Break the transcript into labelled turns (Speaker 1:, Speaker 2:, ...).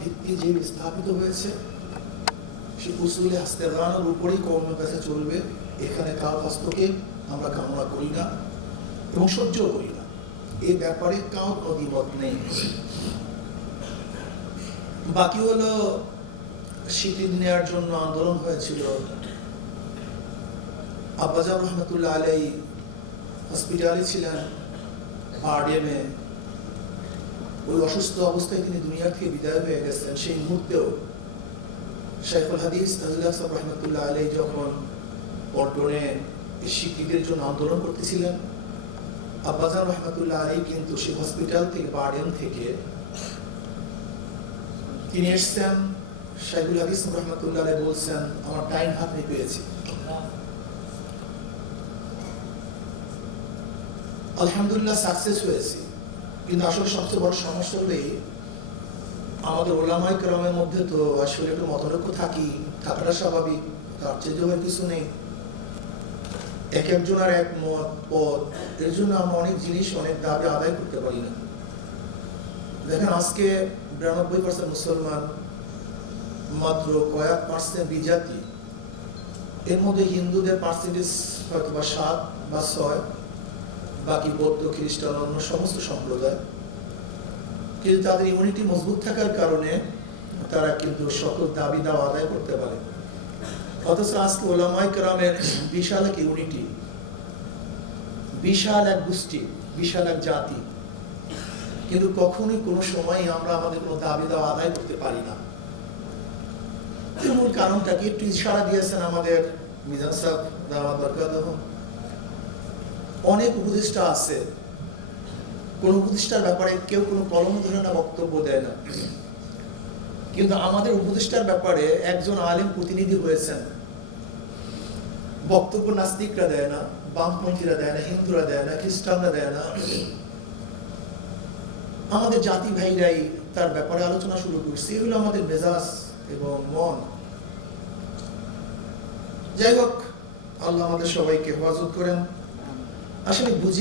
Speaker 1: ভিত্তি যে স্থাপিত হয়েছে, সে উসুলে উপরেই চলবে। এখানে কার হস্তক্ষেপ আমরা কামনা করি না এবং করি না। এ ব্যাপারে অধিমত নেই। বাকি হলো স্বীকৃতি নেওয়ার জন্য আন্দোলন হয়েছিল। আব্বাজান রহমতুল্লাহ আলাই হসপিটালে ছিলেন, বারডেমে। ওই অসুস্থ অবস্থায় তিনি দুনিয়া থেকে বিদায় হয়ে গেছেন। সেই মুহূর্তেও শেখুল হাদিস নাজুল্লাহ সাহেব রহমতুল্লাহ আলাই যখন পল্টনে স্বীকৃতির জন্য আন্দোলন করতেছিলেন আব্বাজান রহমতুল্লাহ আলী কিন্তু সেই হসপিটাল থেকে বার্ডেন থেকে তিনি এসছেন, শাইখুল হাদিস রহমতুল্লাহ আলী বলছেন, আমার টাইম হাতে পেয়েছি। আলহামদুলিল্লাহ সাকসেস হয়েছি। কিন্তু আসলে সবচেয়ে বড় সমস্যা হলেই আমাদের ওলামাই ক্রমের মধ্যে তো আসলে একটু মতলক্য থাকি থাকাটা স্বাভাবিক, তার চেয়ে আর কিছু নেই। এক একজনের এক মত পদ এর জন্য আমরা অনেক জিনিস, অনেক দাবি আদায় করতে পারি না। দেখেন, আজকে বিরানব্বই পার্সেন্ট মুসলমান, মাত্র কয়েক পার্সেন্ট বিজাতি, এর মধ্যে হিন্দুদের পার্সেন্টেজ হয়তো বা সাত বা ছয় বাকি বৌদ্ধ, খ্রিস্টান, অন্য সমস্ত সম্প্রদায়। কিন্তু তাদের ইউনিটি মজবুত থাকার কারণে তারা কিন্তু সকল দাবি দাওয়া আদায় করতে পারে। অথচ আজকে ওলামাই কেরামের বিশাল এক ইউনিটি বিশাল এক গোষ্ঠী, বিশাল এক জাতি। কিন্তু কখনোই কোনো সময় আমরা আমাদের কোনো দাবি দাওয়া আদায় করতে পারি না। মূল কারণটা কি? একটু ইশারা দিয়েছেন আমাদের মিজান সাহেব, দাওয়া দরকার অনেক উপদেষ্টা আছে। কোন উপদেষ্টার ব্যাপারে কেউ কোনো কলম ধরে না বক্তব্য দেয় না। কিন্তু আমাদের উপদেষ্টার ব্যাপারে একজন আলেম প্রতিনিধি হয়েছেন। বক্তব্য নাস্তিকরা দেয় না, বামপন্থীরা দেয় না, হিন্দুরা দেয় না, খ্রিস্টানরা দেয় না। আমাদের জাতি ভাইরাই তার ব্যাপারে আলোচনা শুরু করছে। এগুলো আমাদের মেজাজ এবং মন। যাই হোক, আল্লাহ আমাদের সবাইকে হেফাজত করেন। আসলে বুঝি